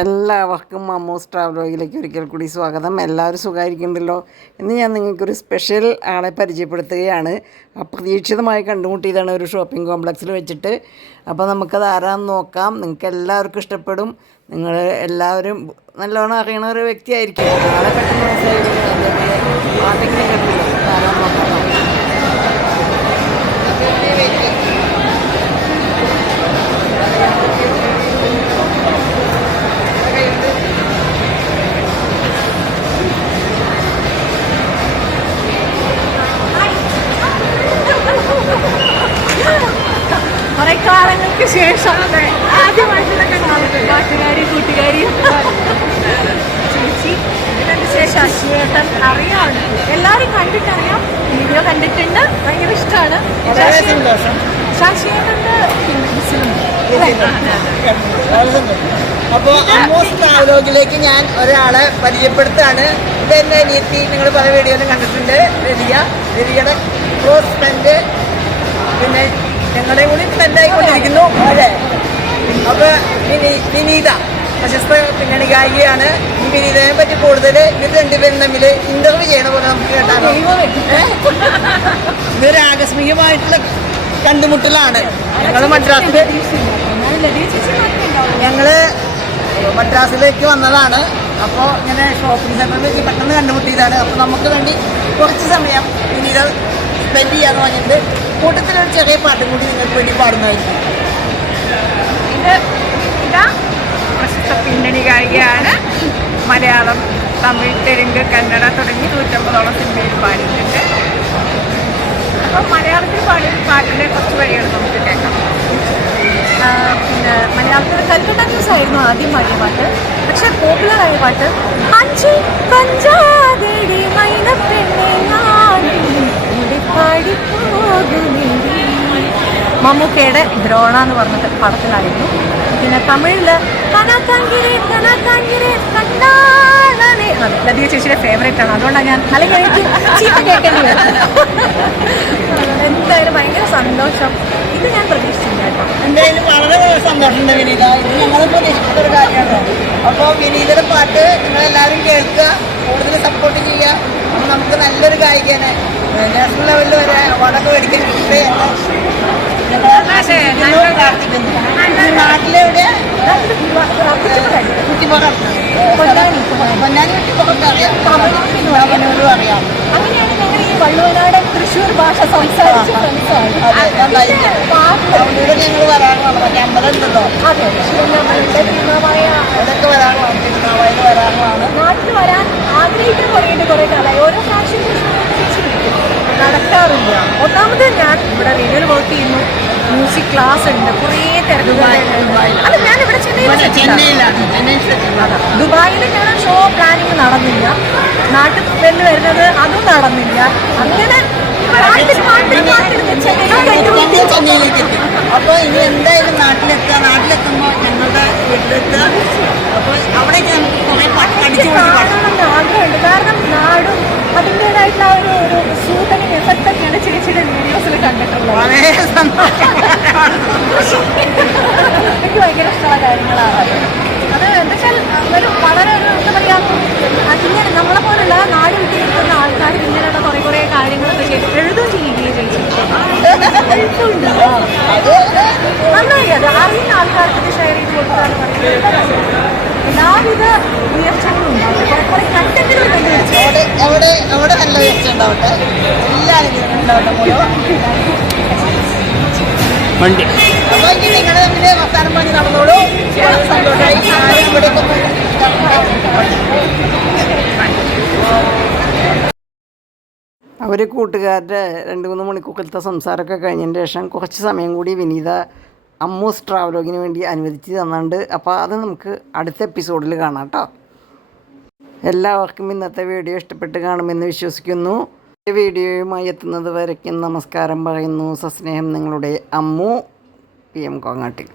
എല്ലാവർക്കും മമ്മൂസ് ട്രാവലോഗിലേക്ക് ഒരിക്കൽ കൂടി സ്വാഗതം എല്ലാവരും സുഖമായിരിക്കുന്നുണ്ടല്ലോ ഇന്ന് ഞാൻ നിങ്ങൾക്കൊരു സ്പെഷ്യൽ ആളെ പരിചയപ്പെടുത്തുകയാണ് അപ്രതീക്ഷിതമായി കണ്ടുമുട്ടിയതാണ് ഒരു ഷോപ്പിംഗ് കോംപ്ലക്സിൽ വെച്ചിട്ട് അപ്പോൾ നമുക്കത് ആരാന്ന് നോക്കാം നിങ്ങൾക്ക് എല്ലാവർക്കും ഇഷ്ടപ്പെടും നിങ്ങൾ എല്ലാവരും നല്ലോണം അറിയണ ഒരു വ്യക്തിയായിരിക്കും ആളെ പെട്ടെന്ന് ആരാന്ന് നോക്കാം കാലങ്ങൾക്ക് ശേഷം ആദ്യമായിട്ടുള്ള കണ്ടാവുന്നത് പാട്ടുകാരി കൂട്ടുകാരി ചേച്ചി. ഇതിനു ശേഷം അശ്വേട്ടൻ അറിയാണ്. എല്ലാരും കണ്ടിട്ടറിയാം. വീഡിയോ കണ്ടിട്ടുണ്ട്. ഭയങ്കര ഇഷ്ടമാണ്. അപ്പോ അപ്പോൾ അമ്മൂസ് ട്രാവലോഗിലേക്ക് ഞാൻ ഒരാളെ പരിചയപ്പെടുത്താണ് ഇത് എന്റെ അനിയത്തി. നിങ്ങൾ പല വീഡിയോയിലും കണ്ടിട്ടുണ്ട്. രലിയ രലിയുടെ ക്ലോസ് ഫ്രണ്ട് പിന്നെ ഞങ്ങളുടെ കൂടി ഫ്രണ്ട് ആയിക്കൊണ്ടിരിക്കുന്നു അതെ. അപ്പൊ വിനി വിനീത പ്രശസ്ത പിന്നണി ഗായികയാണ്. ഈ വിനീതനെ പറ്റി കൂടുതൽ ഇവർ രണ്ടുപേരും തമ്മിൽ ഇന്റർവ്യൂ ചെയ്യണ പോലെ നമുക്ക് കേട്ടാലോ? ഇതൊരു ആകസ്മികമായിട്ടുള്ള കണ്ടുമുട്ടലാണ്. ഞങ്ങൾ മദ്രാസിൽ ഞങ്ങൾ മദ്രാസിലേക്ക് വന്നതാണ്. അപ്പോൾ ഇങ്ങനെ ഷോപ്പിംഗ് സെന്ററിലേക്ക് പെട്ടെന്ന് കണ്ടുമുട്ടിയതാണ്. അപ്പോൾ നമുക്ക് വേണ്ടി കുറച്ച് സമയം വിനീത സ്പെൻഡ് ചെയ്യാന്ന് പറഞ്ഞിട്ട് കൂട്ടത്തിലൊരു ചെറിയ പാട്ടും കൂടി നിങ്ങൾക്ക് വേണ്ടി പാടുന്നതായിരിക്കും. പിന്നണി ഗായികയാണ്. മലയാളം തമിഴ് തെലുങ്ക് കന്നഡ തുടങ്ങി നൂറ്റമ്പതോളം സിനിമയിൽ പാടിയിട്ടുണ്ട്. അപ്പം മലയാളത്തിൽ പാടിയ പാട്ടിന്റെ കുറച്ച് വരികൾ നമുക്ക് കേൾക്കാം. പിന്നെ മലയാളത്തിൽ കൽക്കട്ട ന്യൂസ് ആയിരുന്നു ആദ്യം പാടിയ പാട്ട്. പക്ഷെ പോപ്പുലർ ആയ പാട്ട് അഞ്ചു പഞ്ചാതടി മമ്മൂക്കയുടെ ദ്രോണ എന്ന് പറഞ്ഞ പടത്തിലായിരുന്നു. പിന്നെ തമിഴിൽ ലതിക ചേച്ചിയുടെ ഫേവറേറ്റ് ആണ്. അതുകൊണ്ടാണ് ഞാൻ അല്ലെങ്കിൽ എനിക്ക് ചീത്ത കേൾക്കേണ്ടി വരും. എന്തായാലും ഭയങ്കര സന്തോഷം. ഇത് ഞാൻ പ്രതീക്ഷിച്ചില്ല കേട്ടോ. എന്തായാലും വളരെ അപ്പോൾ പാട്ട് കേൾക്കുക കൂടുതൽ സപ്പോർട്ട് ചെയ്യുക. നമുക്ക് നല്ലൊരു ഗായികനെ നാഷണൽ ലെവലിൽ വരെ അവാർഡൊക്കെ മേടിക്കാൻ കിട്ടട്ടെ പ്രാർത്ഥിക്കുന്നു ഈ നാട്ടിലെവിടെ? പൊന്നാനി, അറിയാം. അങ്ങനെയാണ് ഞങ്ങൾ ഈ വള്ളുവനാടൻ തൃശ്ശൂർ ഭാഷ സംസാരിച്ച് ഫ്രണ്ട്സായി അതെ അവിടെ ഞങ്ങൾ വരാറുള്ളതാണ് മറ്റേ അമ്പലം ഉണ്ടല്ലോ. അതെ ശിവനമ്മളുടെ തിരുനാവായ. അതൊക്കെ വരാറുള്ളതാണ് തിരുനാവായിൽ വരാറുള്ളതാണ് നാട്ടിൽ വരാൻ ആഗ്രഹിക്കുന്ന കുറേ കുറെ കാലമായി ഓരോ ഫാഷൻ നടക്കാറില്ല. ഒന്നാമത് ഞാൻ ഇവിടെ റേഡിയോയിൽ വർക്ക് ചെയ്യുന്നു. മ്യൂസിക് ക്ലാസ് ഉണ്ട്. കുറേ തിരക്കുകളുണ്ട് അല്ല ഞാൻ ഇവിടെ ചെന്നൈയിലാണ് ദുബായിൽ ഞങ്ങളുടെ ഷോ പ്ലാനിങ് നടന്നില്ല. നാട്ടിൽ നിന്ന് വരുന്നത് അതും നടന്നില്ല. അങ്ങനെ അപ്പൊ ഞങ്ങൾ അപ്പോൾ ഇനി എന്തായാലും നാട്ടിലെത്തുക നാട്ടിലെത്തുമ്പോൾ ഞങ്ങളുടെ വീട്ടിലെത്തുക. അപ്പോൾ അവിടേക്ക് നമുക്ക് കുറേ പാട്ട് അടിച്ചു ആഗ്രഹമുണ്ട്. കാരണം നാടും അതിന്റെതായിട്ടുള്ള ഒരു സൂതനിങ് എഫക്റ്റ് ഒക്കെയാണ് ചേച്ചിയുടെ വീഡിയോസിൽ കണ്ടിട്ടുള്ളത്. വളരെ സന്തോഷം. എനിക്ക് ഭയങ്കര ഇഷ്ടമുള്ള കാര്യങ്ങളാണ് അത്. എന്താ ഒരു വളരെ ഒരു എന്താ പറയാ ഇങ്ങനെ നമ്മളെ പോലുള്ള നാട് വിട്ടിരിക്കുന്ന ആൾക്കാർ ഇങ്ങനെയുള്ള കുറേ കുറേ കാര്യങ്ങളൊക്കെ ചെയ്ത് എഴുതുകയും ചെയ്യുകയും എഴുത്തുണ്ട് നന്നായി അത് അറിയുന്ന ആൾക്കാർക്ക് ഷെയർ ചെയ്ത് കൊടുക്കാന്ന് പറയുന്നത്. എല്ലാവിധ ഉയർച്ചകളും ഉണ്ടാവും അവിടെ അവിടെ അവിടെ നല്ല ഉയർച്ച ഉണ്ടാവട്ടെ. എല്ലാവരും ഉണ്ടാവട്ടെ വണ്ടി. അപ്പോൾ ഇനി നിങ്ങളുടെ തമ്മിൽ അവസാനം പണി നടന്നോളൂ. വളരെ സന്തോഷമായി. ആരും ഇവിടേക്ക് അവർ കൂട്ടുകാരുടെ രണ്ട് മൂന്ന് മണിക്കൂറിലത്തെ സംസാരമൊക്കെ കഴിഞ്ഞതിന് ശേഷം കുറച്ച് സമയം കൂടി വിനീത അമ്മൂസ് ട്രാവലോഗിന് വേണ്ടി അനുവദിച്ച് തന്നുണ്ട്. അപ്പോൾ അത് നമുക്ക് അടുത്ത എപ്പിസോഡിൽ കാണാം കേട്ടോ. എല്ലാവർക്കും ഇന്നത്തെ വീഡിയോ ഇഷ്ടപ്പെട്ട് കാണുമെന്ന് വിശ്വസിക്കുന്നു. വീഡിയോയുമായി എത്തുന്നത് വരയ്ക്കും നമസ്കാരം പറയുന്നു. സസ്നേഹം നിങ്ങളുടെ അമ്മു. P M കോങ്ങാട്ടിൽ